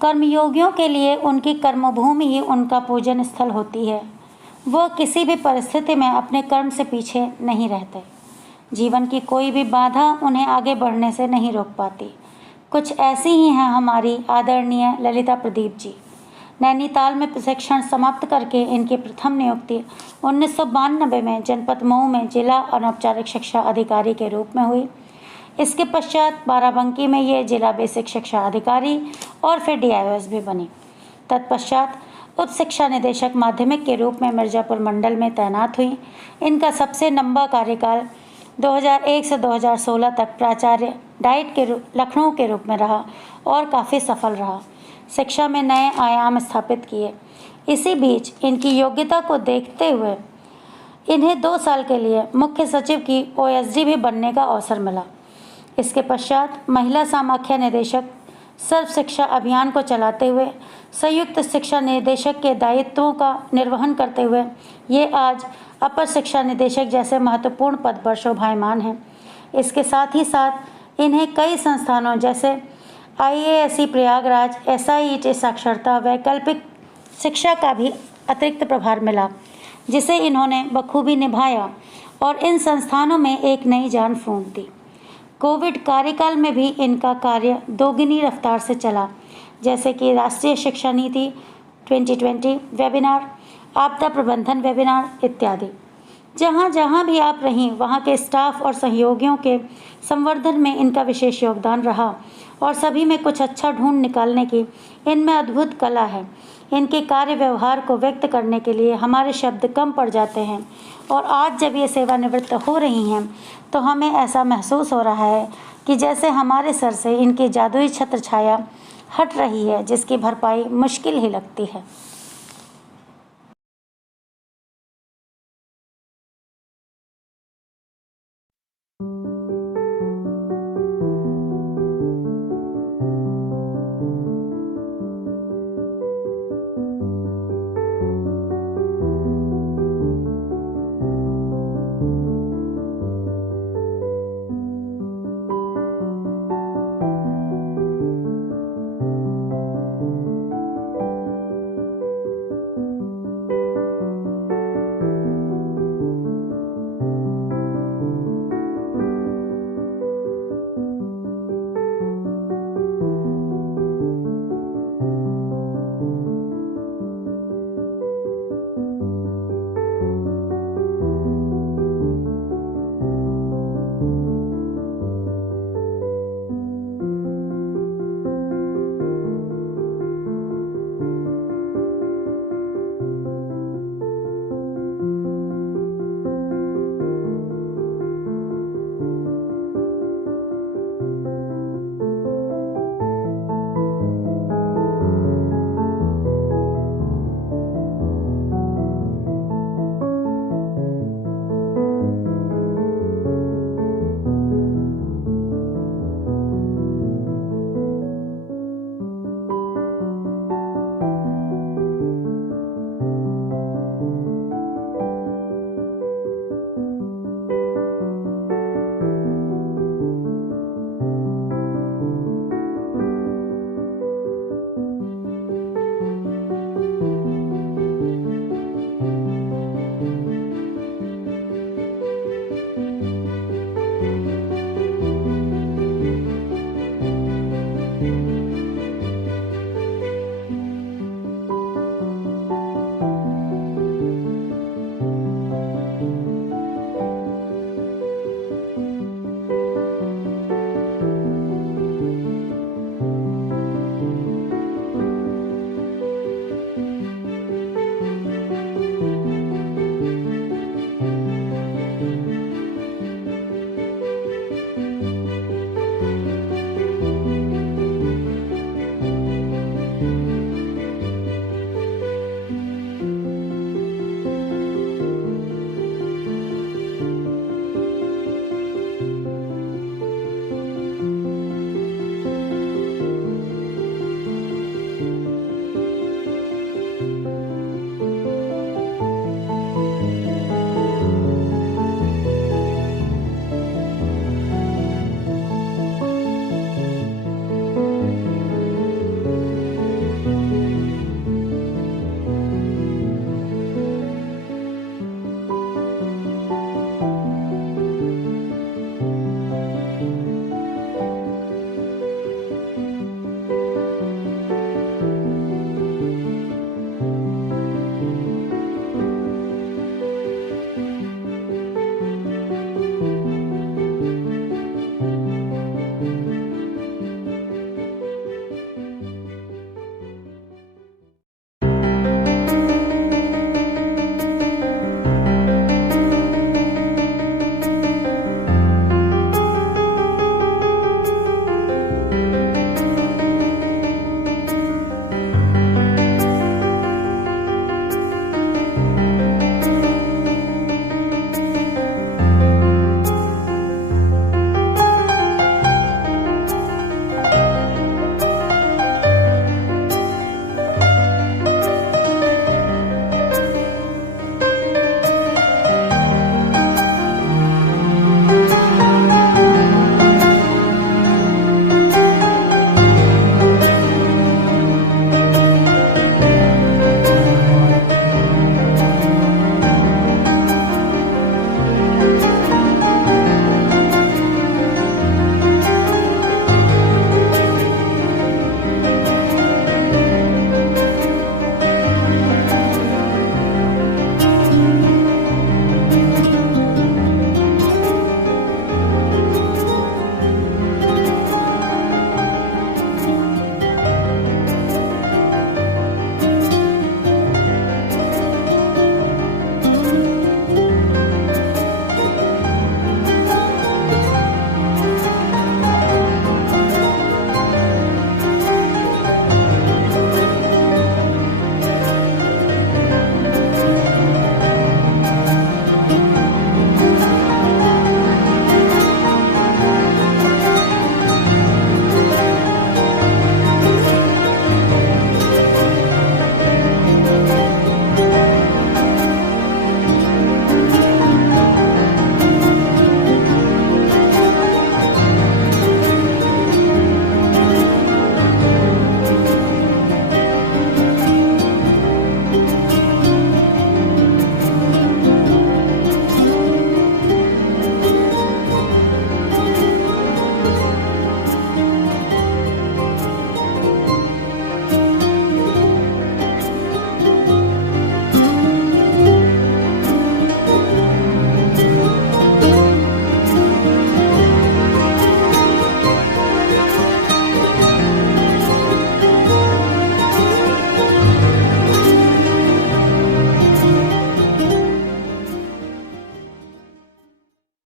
कर्मयोगियों के लिए उनकी कर्मभूमि ही उनका पूजन स्थल होती है। वह किसी भी परिस्थिति में अपने कर्म से पीछे नहीं रहते। जीवन की कोई भी बाधा उन्हें आगे बढ़ने से नहीं रोक पाती। कुछ ऐसी ही हैं हमारी आदरणीय ललिता प्रदीप जी। नैनीताल में प्रशिक्षण समाप्त करके इनकी प्रथम नियुक्ति 1992 में जनपद मऊ में जिला अनौपचारिक शिक्षा अधिकारी के रूप में हुई। इसके पश्चात बाराबंकी में ये जिला बेसिक शिक्षा अधिकारी और फिर DIOS भी बनी। तत्पश्चात उप शिक्षा निदेशक माध्यमिक के रूप में मिर्जापुर मंडल में तैनात हुई। इनका सबसे लंबा कार्यकाल 2001 से 2016 तक प्राचार्य डाइट के लखनऊ के रूप में रहा और काफ़ी सफल रहा। शिक्षा में नए आयाम स्थापित किए। इसी बीच इनकी योग्यता को देखते हुए इन्हें 2 साल के लिए मुख्य सचिव की OSD भी बनने का अवसर मिला। इसके पश्चात महिला समाख्या निदेशक सर्व शिक्षा अभियान को चलाते हुए संयुक्त शिक्षा निदेशक के दायित्वों का निर्वहन करते हुए ये आज अपर शिक्षा निदेशक जैसे महत्वपूर्ण पद पर शोभायमान हैं। इसके साथ ही साथ इन्हें कई संस्थानों जैसे IASE प्रयागराज, SIET साक्षरता, वैकल्पिक शिक्षा का भी अतिरिक्त प्रभार मिला, जिसे इन्होंने बखूबी निभाया और इन संस्थानों में एक नई जान फूंक दी। कोविड कार्यकाल में भी इनका कार्य दोगुनी रफ्तार से चला, जैसे कि राष्ट्रीय शिक्षा नीति 2020 वेबिनार, आपदा प्रबंधन वेबिनार इत्यादि। जहाँ जहाँ भी आप रहीं वहाँ के स्टाफ और सहयोगियों के संवर्धन में इनका विशेष योगदान रहा और सभी में कुछ अच्छा ढूंढ निकालने की इनमें अद्भुत कला है। इनके कार्य व्यवहार को व्यक्त करने के लिए हमारे शब्द कम पड़ जाते हैं और आज जब ये सेवानिवृत्त हो रही हैं तो हमें ऐसा महसूस हो रहा है कि जैसे हमारे सर से इनकी जादुई छत्र छाया हट रही है, जिसकी भरपाई मुश्किल ही लगती है।